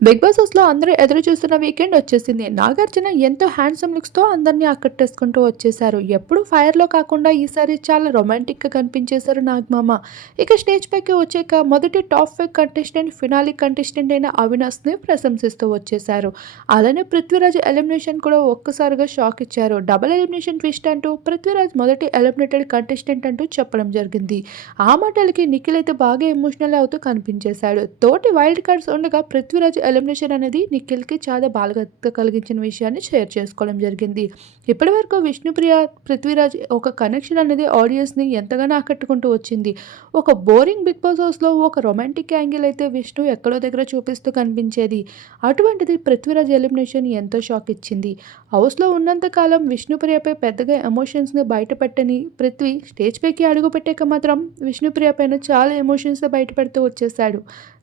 Big boss హౌస్‌లో అందరూ ఎదురు చూస్తున్న వీకెండ్ వచ్చేసింది. నాగార్జున ఎంతో హ్యాండ్సమ్ లుక్స్‌తో అందరిని ఆకట్టేసుకుంటూ వచ్చేసారు. ఎప్పుడు ఫైర్‌లో కాకుండా ఈసారి చాలా రొమాంటిక్‌గా కనిపించేశారు నాగమామ. ఇక స్టేజ్ పైకి వచ్చాక మొదటి టాప్ 5 కంటెస్టెంట్, ఫినాలే కంటెస్టెంట్ అయిన అవినాష్‌ని ప్రశంసిస్తూ వచ్చేశారు. అలానే పృథ్వీరాజ్ ఎలిమినేషన్ కూడా ఒక్కసారిగా షాక్ ఇచ్చారు. డబుల్ ఎలిమినేషన్ ట్విస్ట్ అంటూ పృథ్వీరాజ్ మొదటి ఎలిమినేటెడ్ కంటెస్టెంట్ అంటూ చెప్పడం జరిగింది. ఆ మాటలకి నిఖిల్ అయితే బాగా ఎమోషనల్ అవుతూ కనిపించేశాడు. తోటి వైల్డ్ కార్డ్స్ ఉండగా పృథ్వీరాజ్ ఎలిమినేషన్ అనేది నిఖిల్‌కి చాలా బాధ కలిగించిన విషయాన్ని షేర్ చేసుకోవడం జరిగింది. ఇప్పటివరకు విష్ణుప్రియ, పృథ్వీరాజ్ ఒక కనెక్షన్ అనేది ఆడియన్స్‌ని ఎంతగానో ఆకట్టుకుంటూ వచ్చింది. ఒక బోరింగ్ బిగ్ బాస్ హౌస్‌లో ఒక రొమాంటిక్ యాంగిల్ అయితే విష్ణు ఎక్కడో దగ్గర చూపిస్తూ కనిపించేది. అటువంటిది పృథ్వీరాజ్ ఎలిమినేషన్ ఎంతో షాక్ ఇచ్చింది. హౌస్‌లో ఉన్నంత కాలం విష్ణుప్రియపై పెద్దగా ఎమోషన్స్‌ని బయటపెట్టని పృథ్వీ స్టేజ్ పైకి అడుగుపెట్టాక మాత్రం విష్ణుప్రియ పైన చాలా ఎమోషన్స్‌ని బయటపెడుతూ వచ్చేశాడు.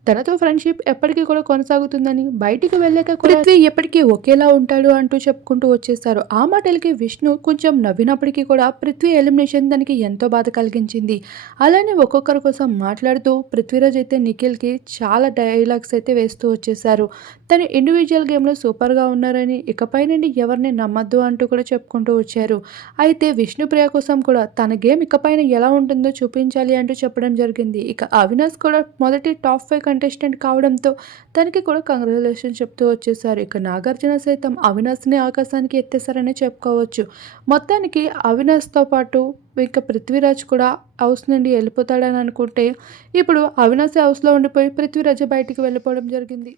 తనతో ఫ్రెండ్‌షిప్ ఎప్పటికీ కూడా కొనసాగుతుందని, బయటికి వెళ్ళాక కూడా పృథ్వీ ఎప్పటికీ ఒకేలా ఉంటాడు అంటూ చెప్పుకుంటూ వచ్చేశారు. ఆ మాటలకి విష్ణు కొంచెం నవ్వినప్పటికీ కూడా పృథ్వీ ఎలిమినేషన్ తనకి ఎంతో బాధ కలిగించింది. అలానే ఒక్కొక్కరి కోసం మాట్లాడుతూ పృథ్వీరాజ్ అయితే నిఖిల్‌కి చాలా డైలాగ్స్ అయితే వేస్తూ వచ్చేశారు. తను ఇండివిడ్యువల్ గేమ్‌లో సూపర్‌గా ఉన్నారని, ఇకపై నుండి ఎవరిని నమ్మొద్దు అంటూ కూడా చెప్పుకుంటూ వచ్చారు. అయితే విష్ణుప్రియ కోసం కూడా తన గేమ్ ఇకపైన ఎలా ఉంటుందో చూపించాలి అంటూ చెప్పడం జరిగింది. ఇక అవినాష్ కూడా మొదటి టాప్ 5 కంటెస్టెంట్ కావడంతో తనకి కూడా కంగ్రాచ్యులేషన్స్ చెప్తూ వచ్చేసారు. ఇక నాగార్జున సైతం అవినాష్‌ని ఆకాశానికి ఎత్తేసారనే చెప్పుకోవచ్చు. మొత్తానికి అవినాష్‌తో పాటు ఇక పృథ్వీరాజ్ కూడా హౌస్ నుండి వెళ్ళిపోతాడని అనుకుంటే, ఇప్పుడు అవినాష్ హౌస్‌లో ఉండిపోయి పృథ్వీరాజ్ బయటికి వెళ్ళిపోవడం జరిగింది.